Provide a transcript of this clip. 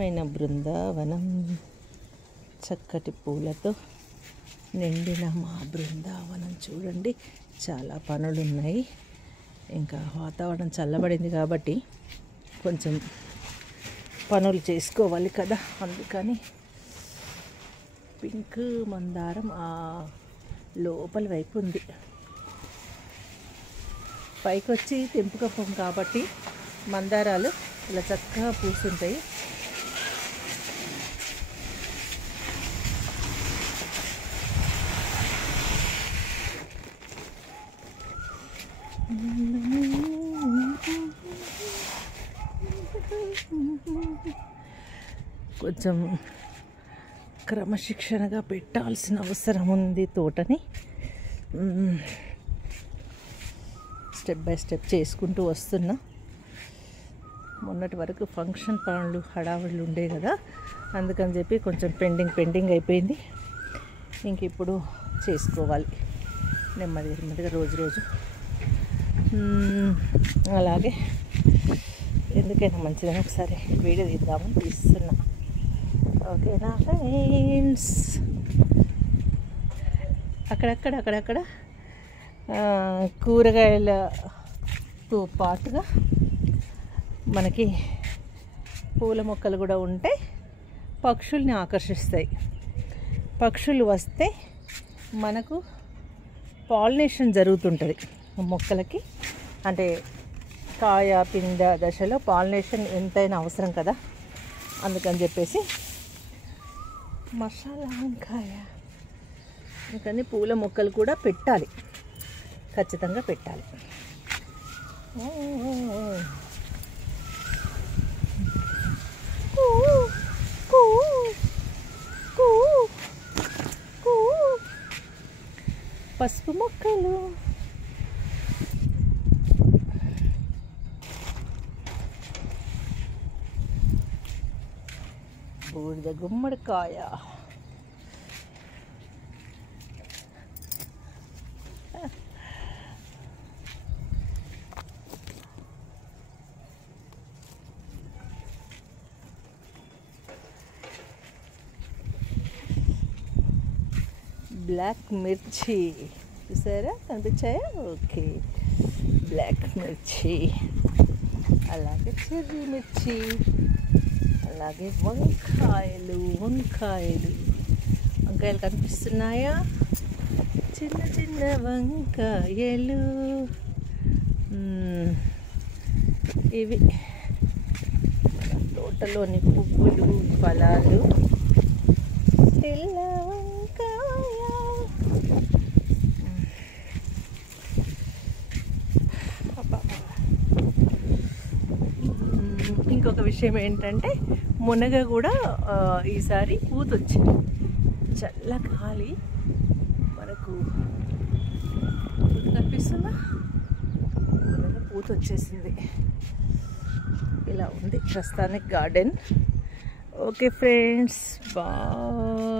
అందమైన బృందావనం, చక్కటి పూలతో నిండిన మా బృందావనం. చూడండి, చాలా పనులు ఉన్నాయి. ఇంకా వాతావరణం చల్లబడింది కాబట్టి కొంచెం పనులు చేసుకోవాలి కదా, అందుకని పింక్ మందారం ఆ లోపల వైపు ఉంది. పైకి వచ్చి తెంపుకపోం కాబట్టి మందారాలు ఇలా చక్కగా పూస్తుంటాయి. కొంచెం క్రమశిక్షణగా పెట్టాల్సిన అవసరం ఉంది తోటని. స్టెప్ బై స్టెప్ చేసుకుంటూ వస్తున్నా. మొన్నటి వరకు ఫంక్షన్ పనులు హడావుళ్ళు ఉండే కదా, అందుకని చెప్పి కొంచెం పెండింగ్ అయిపోయింది. ఇంక ఇప్పుడు చేసుకోవాలి నెమ్మదిగా రోజు. అలాగే ఎందుకైనా మంచిదని ఒకసారి వీడియో తీద్దామని తీస్తున్నా. ఓకేనా ఫ్రెండ్స్? అక్కడక్కడ కూరగాయలతో పాటుగా మనకి పూల మొక్కలు కూడా ఉంటే పక్షుల్ని ఆకర్షిస్తాయి. పక్షులు వస్తే మనకు పాలినేషన్ జరుగుతుంటుంది మొక్కలకి. అంటే కాయ పిండ దశలో పాలినేషన్ ఎంతైనా అవసరం కదా, అందుకని చెప్పేసి మసాలా వంకాయ అందుకని పూల మొక్కలు కూడా పెట్టాలి, ఖచ్చితంగా పెట్టాలి. పసుపు మొక్కలు, బూడిద గుమ్మడికాయ, బ్లాక్ మిర్చి. చూసారా, కనిపించాయా? ఓకే, బ్లాక్ మిర్చి, అలాగే చెర్రీ మిర్చి, అలాగే వంకాయలు కనిపిస్తున్నాయా? చిన్న వంకాయలు. ఇవి తోటలోని పువ్వులు, ఫలాలు. తెల్ల వంకాయ, ఇంకొక విషయం ఏంటంటే మునగ కూడా ఈసారి పూతొచ్చింది. చల్ల గాలి మనకు కనిపిస్తుందా? మునగ పూతొచ్చేసింది. ఇలా ఉంది ప్రస్తుతానికి గార్డెన్. Okay friends, bye.